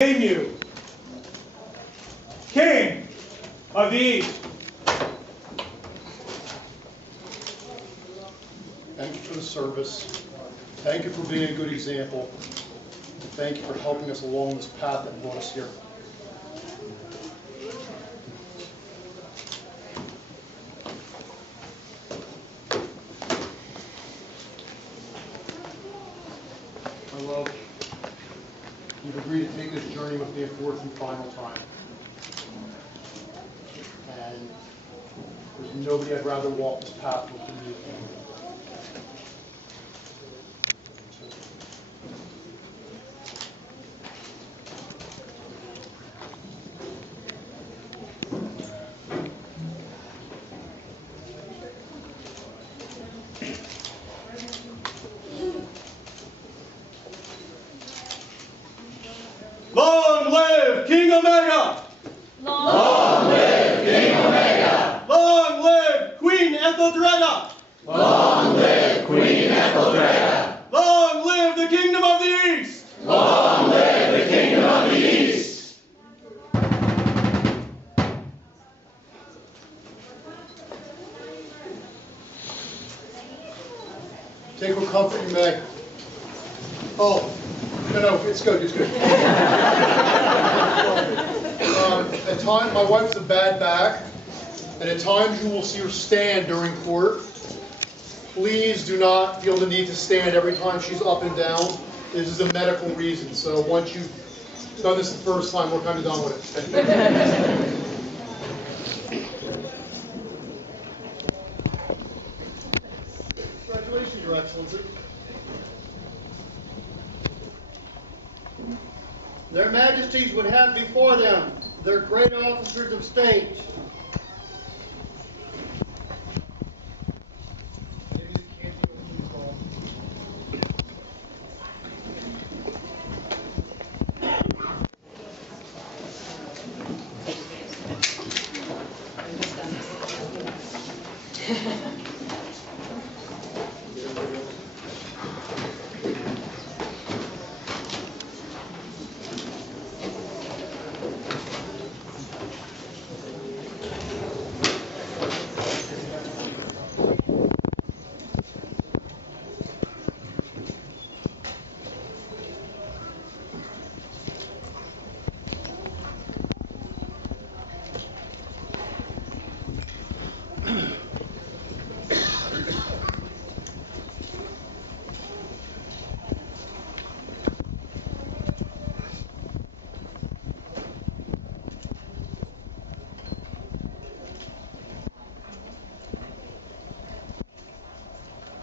Name you King of the East. Thank you for the service. Thank you for being a good example. Thank you for helping us along this path that brought us here. My love, you've agreed to take this journey with me a fourth and final time. And there's nobody I'd rather walk this path with than you. Long live King Omega! Long live King Omega! Long live Queen Etheldreda! Long live Queen Etheldreda! Long live the Kingdom of the East! Long live the Kingdom of the East! Take what comfort you may. Oh, no, it's good, it's good. At times, my wife's a bad back, and at times you will see her stand during court. Please do not feel the need to stand every time she's up and down. This is a medical reason, so once you've done this the first time, we're kind of done with it. Congratulations, Your Excellency. Their Majesties would have before them their great officers of state.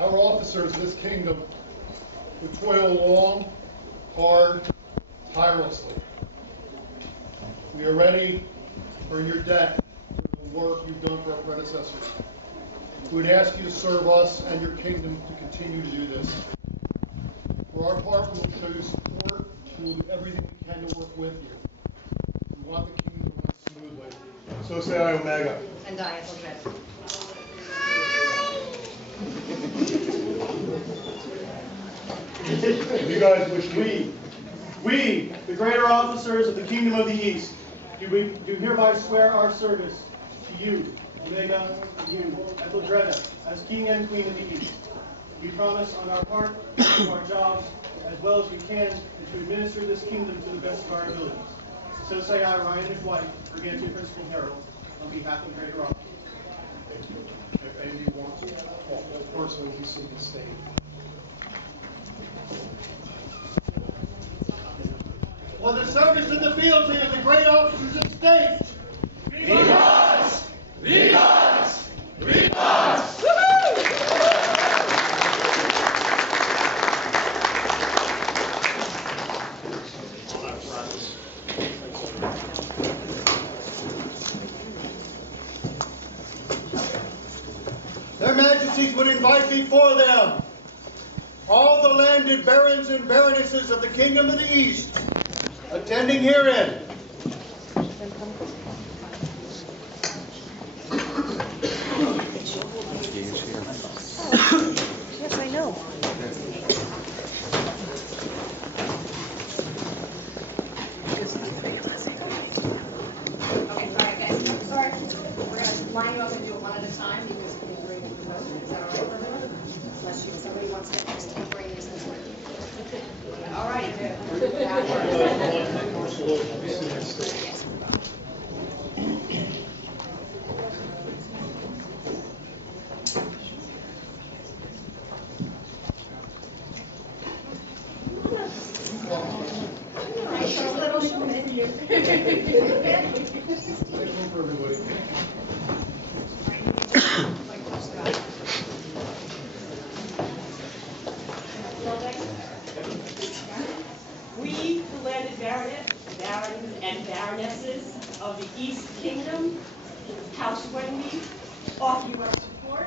Our officers of this kingdom who toil long, hard, tirelessly. We are ready for your debt for the work you've done for our predecessors. We would ask you to serve us and your kingdom to continue to do this. For our part, we will show you support. We will do everything we can to work with you. We want the kingdom to run smoothly. So say I, Omega. And I, Etheldreda. If you guys wish to. We, the greater officers of the Kingdom of the East, do hereby swear our service to you, Omega, and you, Etheldreda, as King and Queen of the East. We promise on our part to do our jobs as well as we can and to administer this kingdom to the best of our abilities. So say I, Ryan, his wife, Brigadier Principal Herald, on behalf of the greater officers. If any of you want to, personally, you see the state. For the service in the field of the great officers of state. Vivas! Vivas! Vivas! Their Majesties would invite before them all the landed barons and baronesses of the Kingdom of the East, attending herein. Yes, I know. Lord, be seated on stage. Little showman. Make room for everybody. We, the landed barons and baronesses of the East Kingdom, House Wendy, offer you our support,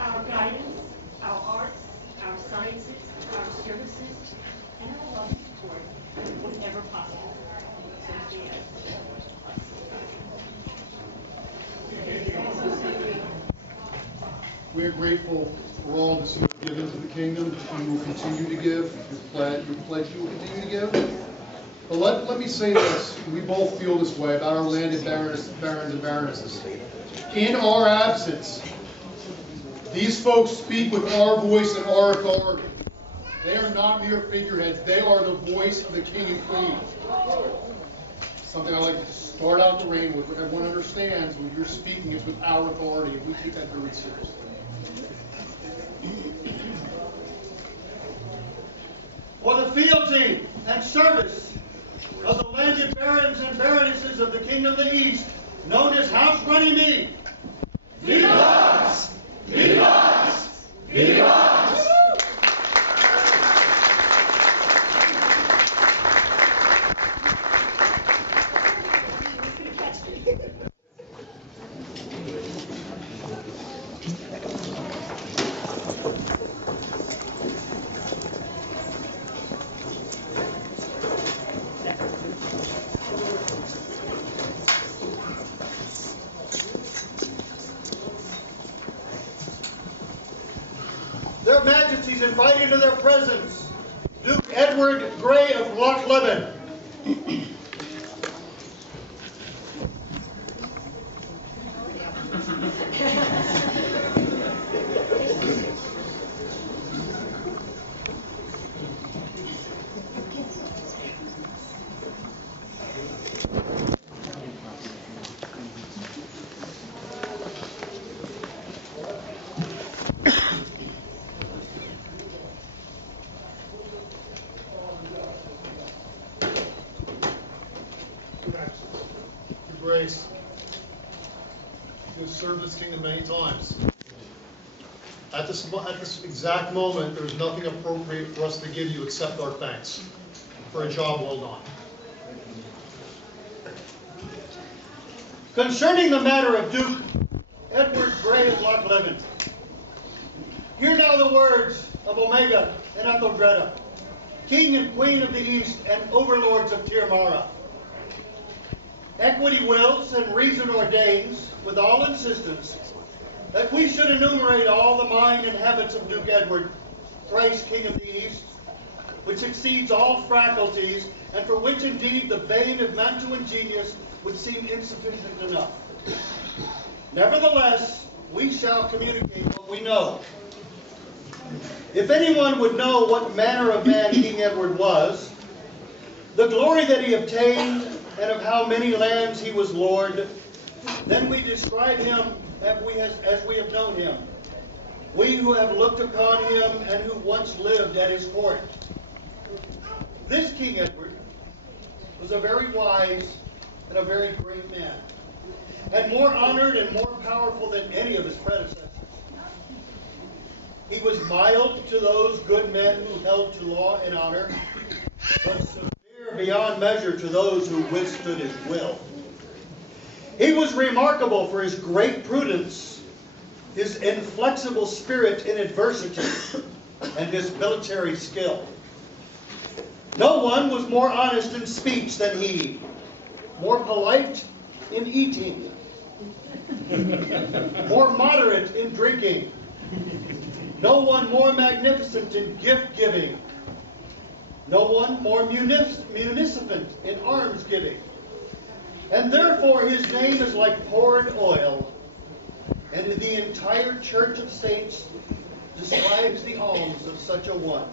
our guidance, our arts, our sciences, our services, and our love and support whenever possible. So, yes. We are grateful for all that you have given to the kingdom, and you will continue to give. Your pledge you will continue to give. But let me say this, we both feel this way about our landed barons and baronesses. In our absence, these folks speak with our voice and our authority. They are not mere figureheads. They are the voice of the king and queen. Something I like to start out the reign with, where everyone understands when you're speaking, it's with our authority, and we take that very seriously. For the fealty and service of the landed barons and baronesses of the Kingdom of the East, known as House Runnymede. Vivas! Vivas! Vivas! Their Majesties invite into their presence Duke Edward Grey of Lochleven. Your Grace, you have served this kingdom many times. At this exact moment, there is nothing appropriate for us to give you except our thanks for a job well done. Concerning the matter of Duke Edward Grey of Lochleven, hear now the words of Omega and Etheldreda, King and Queen of the East and overlords of Tirmara. Equity wills and reason ordains, with all insistence, that we should enumerate all the mind and habits of Duke Edward, thrice King of the East, which exceeds all faculties, and for which indeed the vein of Mantuan genius would seem insufficient enough. Nevertheless, we shall communicate what we know. If anyone would know what manner of man King Edward was, the glory that he obtained, and of how many lands he was lord, then we describe him as we have known him, we who have looked upon him and who once lived at his court. This King Edward was a very wise and a very great man, and more honored and more powerful than any of his predecessors. He was mild to those good men who held to law and honor, but severe beyond measure to those who withstood his will. He was remarkable for his great prudence, his inflexible spirit in adversity, and his military skill. No one was more honest in speech than he, more polite in eating, more moderate in drinking, no one more magnificent in gift-giving, no one more munificent in alms-giving. And therefore his name is like poured oil, and the entire church of saints describes the alms of such a one.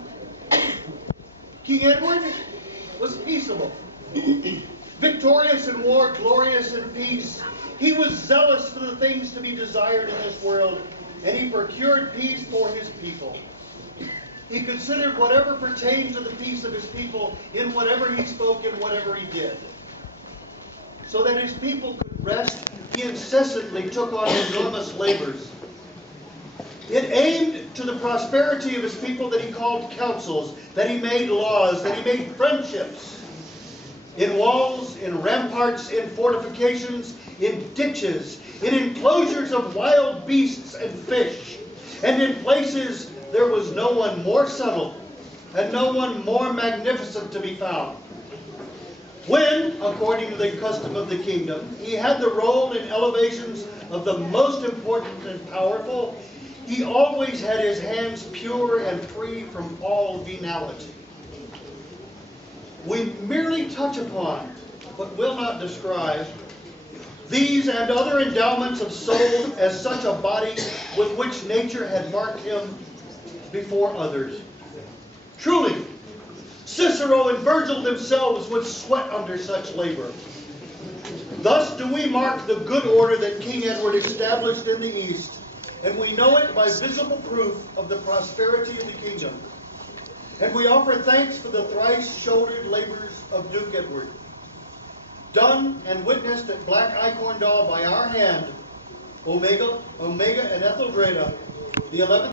King Edward was peaceable, Victorious in war, glorious in peace, he was zealous for the things to be desired in this world, and he procured peace for his people. He considered whatever pertained to the peace of his people in whatever he spoke and whatever he did. So that his people could rest, he incessantly took on enormous labors. It aimed to the prosperity of his people that he called councils, that he made laws, that he made friendships. In walls, in ramparts, in fortifications, in ditches, in enclosures of wild beasts and fish, and in places there was no one more subtle and no one more magnificent to be found. When, according to the custom of the kingdom, he had the role in elevations of the most important and powerful, he always had his hands pure and free from all venality. We merely touch upon, but will not describe, these and other endowments of soul as such a body with which nature had marked him before others. Truly, Cicero and Virgil themselves would sweat under such labor. Thus do we mark the good order that King Edward established in the East, and we know it by visible proof of the prosperity of the kingdom. And we offer thanks for the thrice-shouldered labors of Duke Edward, done and witnessed at Black Icorndall by our hand, Omega and Etheldreda, the 11th